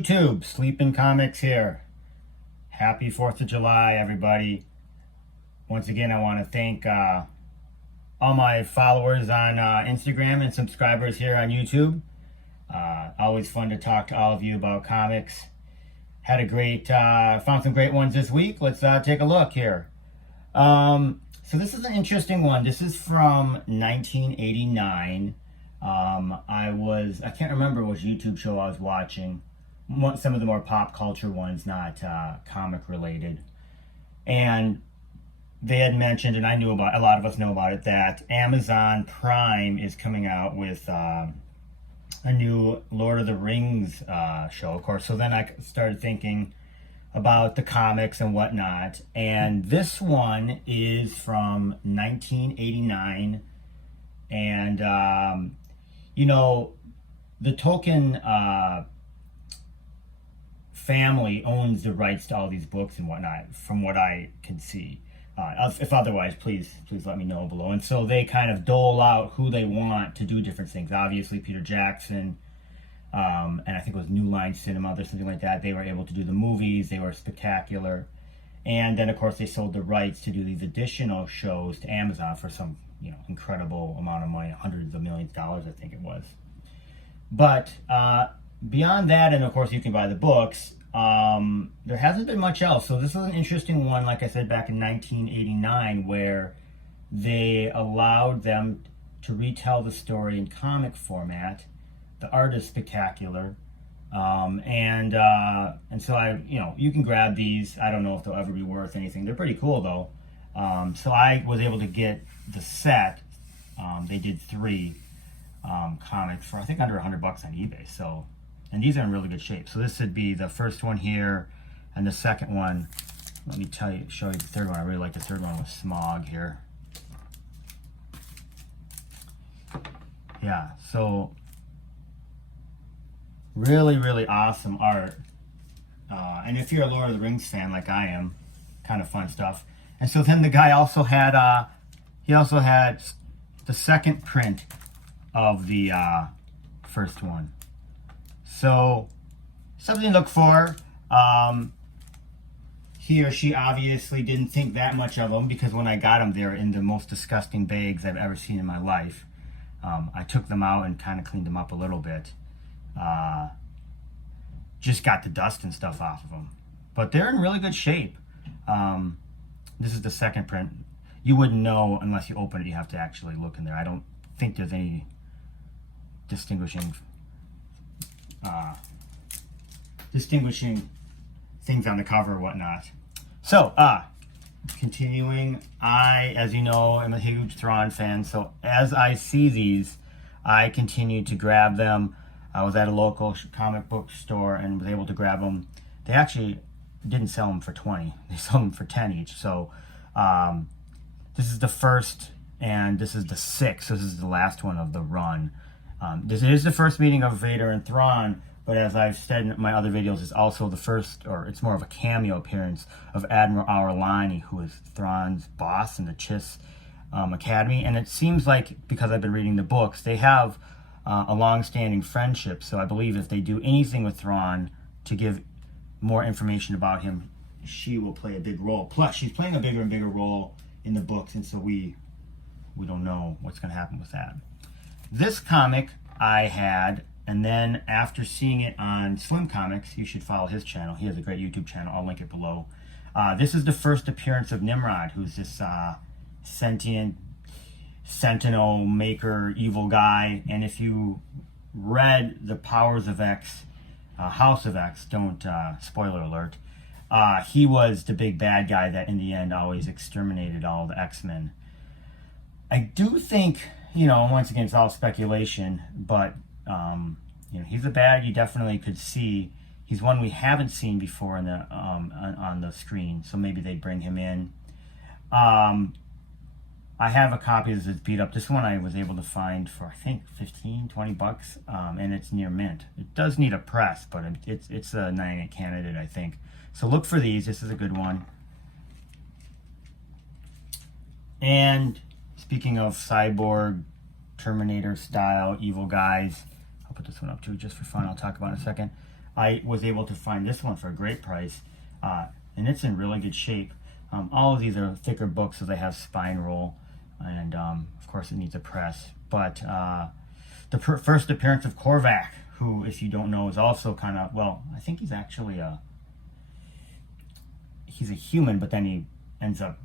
YouTube, Sleeping Comics here. Happy 4th of July, everybody. Once again, I want to thank all my followers on Instagram and subscribers here on YouTube. Always fun to talk to all of you about comics. Had a great, found some great ones this week. Let's take a look here. So this is an interesting one. This is from 1989. I can't remember which YouTube show I was watching. Some of the more pop culture ones, not comic related. And they had mentioned, and I knew about, a lot of us know about it, that Amazon Prime is coming out with a new Lord of the Rings show, of course. So then I started thinking about the comics and whatnot. And this one is from 1989. And, the Tolkien family owns the rights to all these books and whatnot, from what I can see. If otherwise, please let me know below. And so they kind of dole out who they want to do different things. Obviously, Peter Jackson, and I think it was New Line Cinema or something like that. They were able to do the movies. They were spectacular. And then, of course, they sold the rights to do these additional shows to Amazon for some, incredible amount of money, hundreds of millions of dollars, I think it was. But beyond that, and of course, you can buy the books. There hasn't been much else. So this is an interesting one, like I said, back in 1989, where they allowed them to retell the story in comic format. The art is spectacular. And so you can grab these. I don't know if they'll ever be worth anything. They're pretty cool though. So I was able to get the set. They did 3 comics for I think under $100 on eBay. So, and these are in really good shape. So this would be the first one here, and the second one. Let me show you the third one. I really like the third one with Smog here. Yeah, so really, really awesome art. And if you're a Lord of the Rings fan like I am, kind of fun stuff. And so then the guy also had the second print of the first one. So something to look for. He or she obviously didn't think that much of them, because when I got them, they're in the most disgusting bags I've ever seen in my life. I took them out and kind of cleaned them up a little bit. Just got the dust and stuff off of them. But they're in really good shape. This is the second print. You wouldn't know unless you open it. You have to actually look in there. I don't think there's any distinguishing things on the cover or whatnot. So, continuing, as you know, am a huge Thrawn fan. So as I see these, I continue to grab them. I was at a local comic book store and was able to grab them. They actually didn't sell them for 20. They sold them for 10 each. So this is the first, and this is the 6th. So this is the last one of the run. This is the first meeting of Vader and Thrawn, but as I've said in my other videos, it's also the first, or it's more of a cameo appearance of Admiral Auralani, who is Thrawn's boss in the Chiss Academy. And it seems like, because I've been reading the books, they have a long-standing friendship. So I believe if they do anything with Thrawn to give more information about him, she will play a big role. Plus, she's playing a bigger and bigger role in the books, and so we don't know what's going to happen with that. This comic I had, and then after seeing it on Slim Comics, you should follow his channel. He has a great YouTube channel. I'll link it below. This is the first appearance of Nimrod, who's this sentient sentinel maker evil guy. And if you read the Powers of X, House of X, don't spoiler alert, he was the big bad guy that in the end always exterminated all the X-Men. I do think, once again, it's all speculation, but he's a bad you definitely could see. He's one we haven't seen before in the on the screen, so maybe they bring him in. I have a copy that's beat up. This one I was able to find for, I think, $15-20, and it's near mint. It does need a press, but it's a 98 candidate, I think. So look for these. This is a good one. And speaking of cyborg, Terminator style evil guys, I'll put this one up too just for fun. I'll talk about it in a second. I was able to find this one for a great price, and it's in really good shape. All of these are thicker books, so they have spine roll, and of course it needs a press. But the first appearance of Korvac, who, if you don't know, is also kind of, well, I think he's actually he's a human, but then he ends up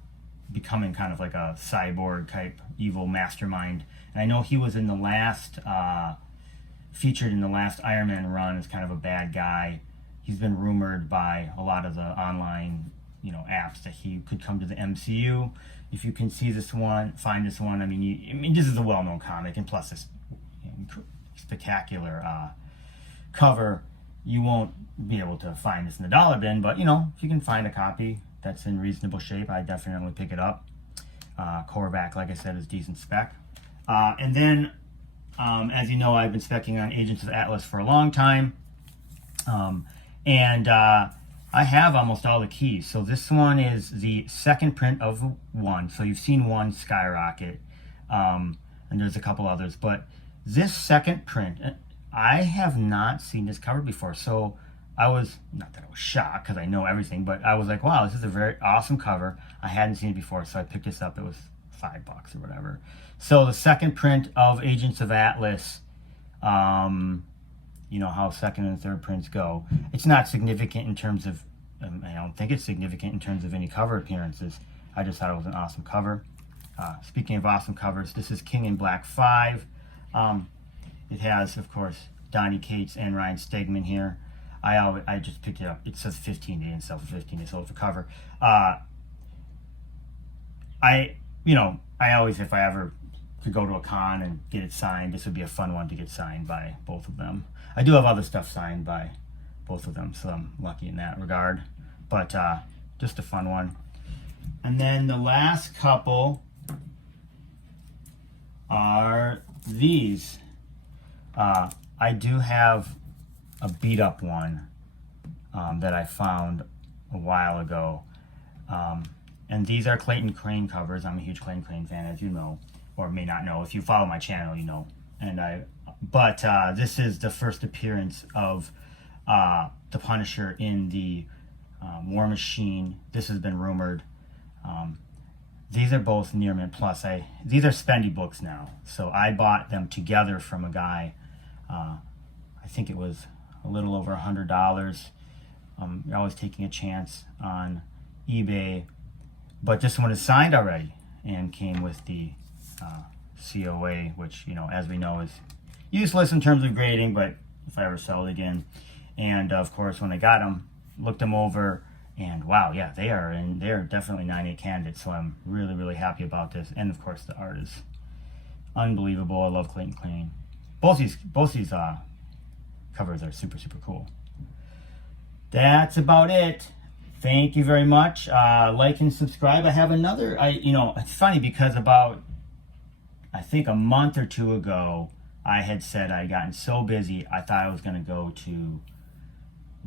becoming kind of like a cyborg type evil mastermind. And I know he was in the last featured in the last Iron Man run as kind of a bad guy. He's been rumored by a lot of the online, apps that he could come to the MCU. If you can see this one, find this one. I mean, this is a well-known comic, and plus this spectacular cover. You won't be able to find this in the dollar bin, but if you can find a copy that's in reasonable shape, I definitely pick it up. Korvac, like I said, is decent spec. And then, as you know, I've been specking on Agents of Atlas for a long time. And I have almost all the keys. So this one is the second print of one. So you've seen one skyrocket, and there's a couple others. But this second print, I have not seen this cover before. So I was, not that I was shocked because I know everything, but I was like, wow, this is a very awesome cover. I hadn't seen it before, so I picked this up. It was $5 or whatever. So the second print of Agents of Atlas, you know how second and third prints go. It's not significant in terms of, I don't think it's significant in terms of any cover appearances. I just thought it was an awesome cover. Speaking of awesome covers, this is King in Black 5. It has, of course, Donny Cates and Ryan Stegman here. I just picked it up. It says 15. They didn't sell for 15. They sold for cover. I always, if I ever could go to a con and get it signed, this would be a fun one to get signed by both of them. I do have other stuff signed by both of them, so I'm lucky in that regard. But just a fun one. And then the last couple are these. I do have a beat up one that I found a while ago. And these are Clayton Crain covers. I'm a huge Clayton Crain fan, as you know, or may not know. If you follow my channel, you know. But this is the first appearance of the Punisher in the War Machine. This has been rumored. These are both near mint plus. These are spendy books now, so I bought them together from a guy. I think it was a little over $100. You're always taking a chance on eBay, but this one is signed already and came with the COA, which, as we know, is useless in terms of grading, but if I ever sell it again. And of course, when I got them, looked them over, and wow, yeah, they're definitely 9/8 candidates. So I'm really, really happy about this. And of course, the art is unbelievable. I love Clayton Crain. Both these covers are super, super cool. That's about it. Thank you very much. Like and subscribe. I have another. It's funny because about, I think, a month or two ago, I had said I'd gotten so busy, I thought I was going to go to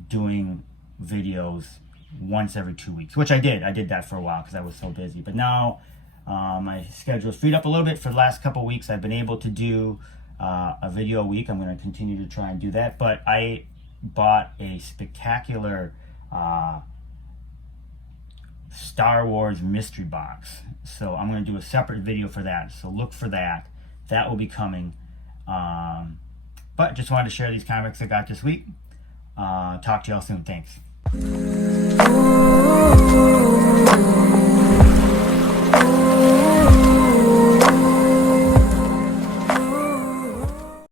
doing videos once every 2 weeks, which I did. I did that for a while because I was so busy. But now my schedule is freed up a little bit. For the last couple of weeks, I've been able to do a video a week. I'm going to continue to try and do that. But I bought a spectacular Star Wars mystery box. So I'm going to do a separate video for that. So look for that. That will be coming. But just wanted to share these comics I got this week. Talk to y'all soon. Thanks.